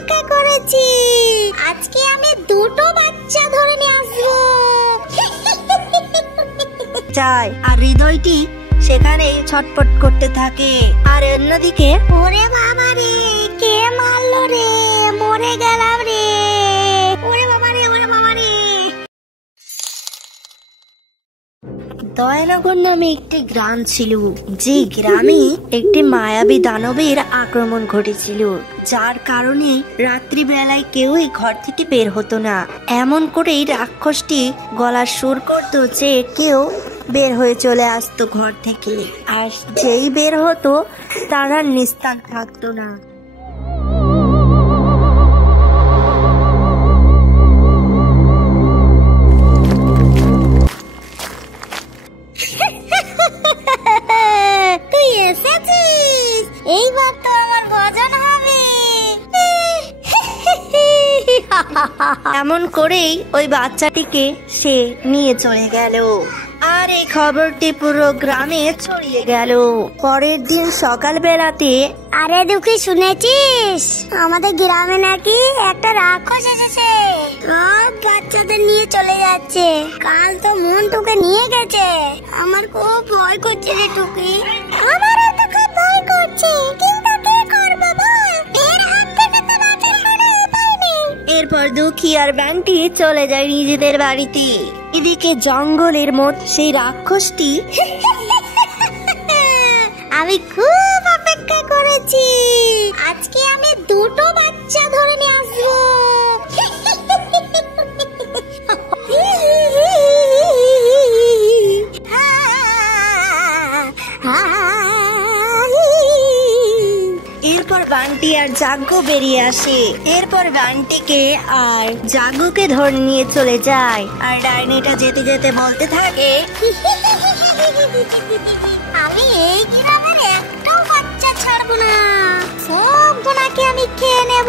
অপেক্ষা করেছি। আজকে আমি দুটো বাচ্চা ধরে নিয়ে আসবো। চাই আর হৃদয়টি সেখানে ছটফট করতে থাকে। আর অন্যদিকে ওরে বাবা রে, কে মারলো রে, মরে গেলাম রে। ওরে বাবা রে, ওরে বাবা রে। দয়ানগর নামে একটি গ্রাম ছিল, যে গ্রামে একটি মায়াবী দানবের আক্রমণ ঘটেছিল, যার কারণে রাত্রিবেলায় কেউই ঘর থেকে বের হতো না। এমন করেই রাক্ষসটি গলার সুর করতো যে কেউ বের হয়ে চলে আসতো ঘর থেকে, আর যেই বের হতো তারা নিস্তার থাকতো না। তুই এসেছিস, এইবার তো আমার ভজন হবে। এমন করেই ওই বাচ্চাটিকে সে নিয়ে চলে গেল। আর এই খবরটি পুরো গ্রামে ছড়িয়ে গেল। পরের দিন সকাল বেলাতে, আরে দুঃখী শুনেছিস, আমাদের গ্রামে নাকি একটা রাক্ষস এসেছে, সব বাচ্চাদের নিয়ে চলে যাচ্ছে। কাল তো মন তোকে নিয়ে গেছে। আমার খুব ভয় করছে রে টুকি। আমারও তো খুব ভয় করছে, কিন্তু কি করব বল, এর হাত থেকে তো বাঁচার কোনো উপায় নেই। এরপর দুঃখী আর ব্যাংটি চলে যায় নিজেদের বাড়িতে। এদিকে জঙ্গলের মধ্যে সেই রাক্ষসটি আমি খুব অপেক্ষা করেছি। আজকে আমি দুটো বাচ্চা ধরে নিয়ে আসবো। এরপর বান্টি আর জাগ্গু বেরিয়ে আসে। এরপর বান্টিকে আর জাগ্গুকে ধরে নিয়ে চলে যায়। আর ডাইনিটা যেতে যেতে বলতে থাকে, আমি এই গ্রামের একটাও বাচ্চা ছাড়বো না, সব গোনাকে আমি খেয়ে নেব।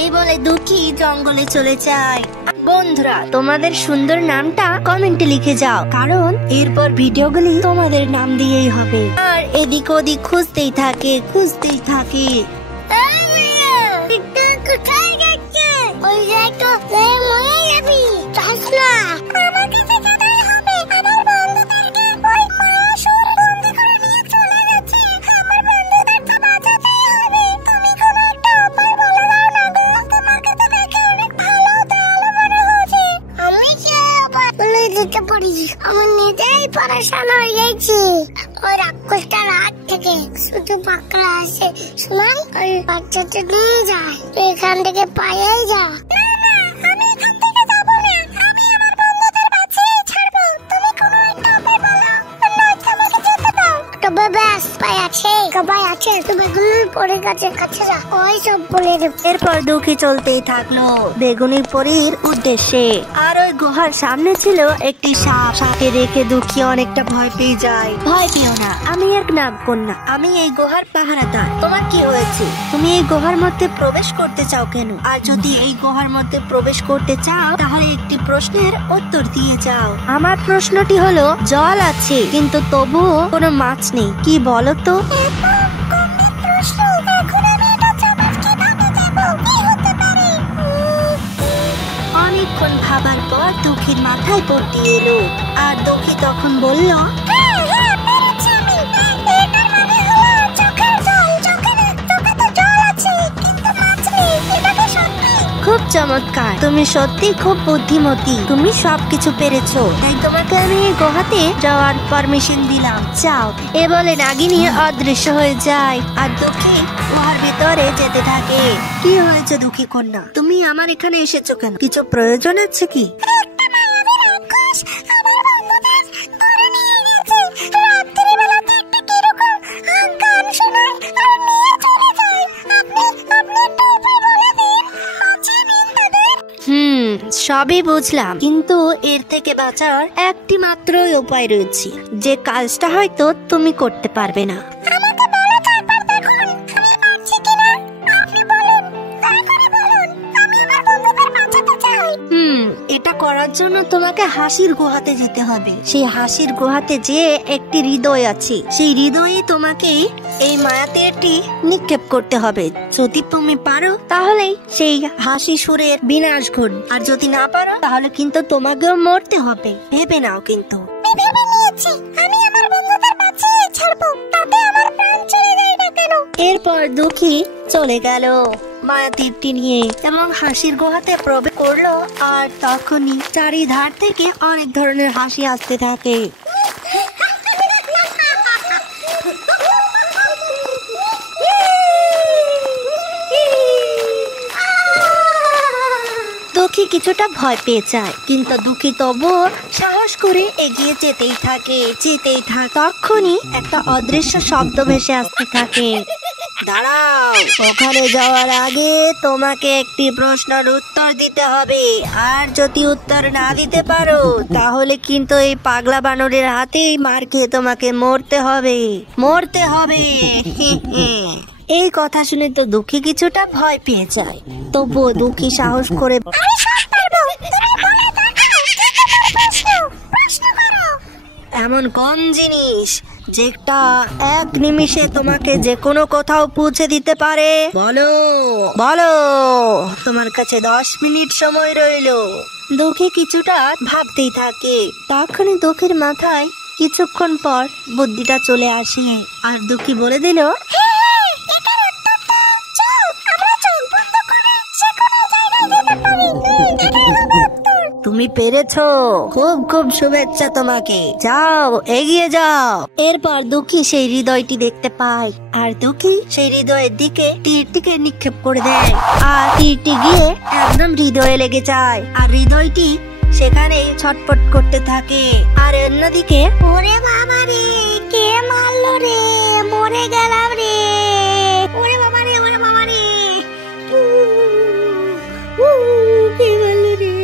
এই বলে দুঃখী জঙ্গলে চলে যায়। বন্ধুরা, তোমাদের সুন্দর নামটা কমেন্টে লিখে যাও, কারণ এরপর ভিডিওগুলি তোমাদের নাম দিয়েই হবে। আর এদিক ওদিক খুঁজতেই থাকে। কোথায় যাচ্ছে? ওই জায়গা মরে যাবি, যাস না। আমাকে যেতেই হবে, আমার বন্ধুদেরকে ওই মায়াসুর বন্দি করে নিয়ে চলে গেছে। আমার বন্ধুদেরকে বাঁচাতেই হবে। তুমি কোনো একটা উপায় বলে দাও না গো। তোমাকে তো দেখে অনেক ভালো দয়ালু মনে হচ্ছে। আমি যে উপায় বলে দিতে পারি, আমার নিজেই পরেশান হয়ে গেছি। ওই রাক্ষসটার হাত থেকে শুধু পাকড়া আসে সময় ওই বাচ্চাটা নিয়ে যায়, এখান থেকে পালিয়ে যা। আমি এখান থেকে যাবো না, আমি আমার বন্ধুদের বাঁচিয়েই ছাড়বো। তুমি কোনো একটা উপায় বলো, নয়তো আমাকে যেতে দাও। তবে ব্যাস উপায় আছে, সবাই আছে, তুমি বেগুনির পরীর কাছে যা, ওই সব বলে দেব। এরপর দুঃখী চলতেই থাকলো বেগুনি পরীর উদ্দেশ্যে। আর ওই গুহার সামনে ছিল একটি সাপ। সাপকে দেখে দুঃখী অনেকটা ভয় পেয়ে যায়। ভয় পেও না, আমি এক নাগকন্যা, আমি এই গুহার পাহারাদার। তোমার কি হয়েছে? তুমি এই গুহার মধ্যে প্রবেশ করতে চাও কেন? আর যদি এই গুহার মধ্যে প্রবেশ করতে চাও, তাহলে একটি প্রশ্নের উত্তর দিয়ে যাও। আমার প্রশ্নটি হলো, জল আছে কিন্তু তবুও কোনো মাছ নেই, কি বলো তো? অনেকক্ষণ ভাবার পর দুঃখীর মাথায় বুদ্ধি এলো। আর দুঃখী তখন বলল, খুব চমৎকার, তুমি সত্যি খুব বুদ্ধিমতী, তুমি সবকিছু পেরেছো, তাই তোমাকে আমি এই গুহাতে যাওয়ার পারমিশন দিলাম, যাও। এ বলে নাগিনী অদৃশ্য হয়ে যায়। আর দুঃখী গুহার ভিতরে যেতে থাকে। কি হয়েছে দুঃখী কন্যা, তুমি আমার এখানে এসেছো কেন? কিছু প্রয়োজন আছে কি? সবই বুঝলাম, কিন্তু এর থেকে বাঁচার একটি মাত্রই উপায় রয়েছে, যে কাজটা হয়তো তুমি করতে পারবে না। এটা করার জন্য তোমাকে হাসির গুহাতে যেতে হবে। সেই হাসির গুহাতে যেয়ে একটি হৃদয় আছে, সেই হৃদয়ে তোমাকে এই মায়াতীরটি নিক্ষেপ করতে হবে। যদি তুমি পারো তাহলে সেই হাসি সুরের বিনাশ ঘটবে, আর যদি না পারো তাহলে কিন্তু তোমাকেও মরতে হবে। ভেবে নাও কিন্তু। ভেবে নিয়েছি, আমি আমার বন্ধুদের বাঁচিয়ে ছাড়বো, তাতে আমার প্রাণ চলে যায় না কেন। এরপর দুঃখী চলে গেল মায়াতীরটি নিয়ে এবং হাসির গুহাতে প্রবেশ করলো। আর তখনই চারিধার থেকে অনেক ধরনের হাসি আসতে থাকে। দুঃখী কিছুটা ভয় পেয়ে যায়, কিন্তু দুঃখী তবুও সাহস করে এগিয়ে যেতেই থাকে। তখনই একটা অদৃশ্য শব্দ ভেসে আসতে থাকে। দাঁড়াও, ওখানে যাওয়ার আগে তোমাকে একটি প্রশ্নের উত্তর দিতে হবে, আর যদি উত্তর না দিতে পারো তাহলে কিন্তু এই পাগলা বানরের হাতেই মার খেয়ে তোমাকে মরতে হবে। এই কথা শুনে তো দুঃখী কিছুটা ভয় পেয়ে যায়, তবুও দুঃখী সাহস করে এমন কোন জিনিস যেটা এক নিমিষে তোমাকে যে কোনো কোথাও পৌঁছে দিতে পারে? বলো বলো, তোমার কাছে 10 মিনিট সময় রইলো। দুঃখী কিছুটা ভাবতেই থাকে। তখনই দুঃখীর মাথায় কিছুক্ষণ পর বুদ্ধিটা চলে আসে, আর দুঃখী বলে দিল, তুমি পেরেছো, খুব খুব শুভেচ্ছা তোমাকে, যাও এগিয়ে যাও। এরপর দুঃখী সেই হৃদয়টি দেখতে পায়, আর দুঃখী সেই হৃদয়ের দিকে তীরটিকে নিক্ষেপ করে দেয়, আর তীরটি গিয়ে একদম হৃদয়ে লেগে যায়, আর হৃদয়টি সেখানে ছটফট করতে থাকে। আর অন্যদিকে, ওরে বাবা রে, কে মারলো রে, মরে গেলাম রে, ওরে বাবা রে, ওরে বাবা রে, কে মারলো রে।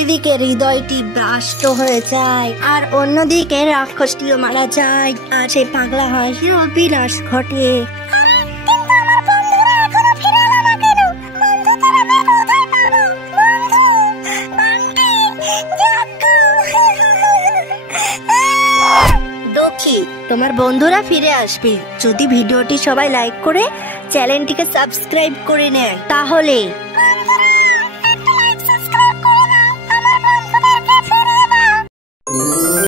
এদিকে হৃদয়টি ব্রাষ্ট হয়ে যায়, আর অন্যদিকে রাক্ষসটিও মারা যায়, আর সেই পাগলা হাসিরও বিনাশ ঘটে। দুঃখী, তোমার বন্ধুরা ফিরে আসবে যদি ভিডিওটি সবাই লাইক করে চ্যানেলটিকে সাবস্ক্রাইব করে নেয়, তাহলে বন্ধুরা, একটা লাইক সাবস্ক্রাইব করে দাও, আমার বন্ধুদেরকে ফিরিয়ে দাও।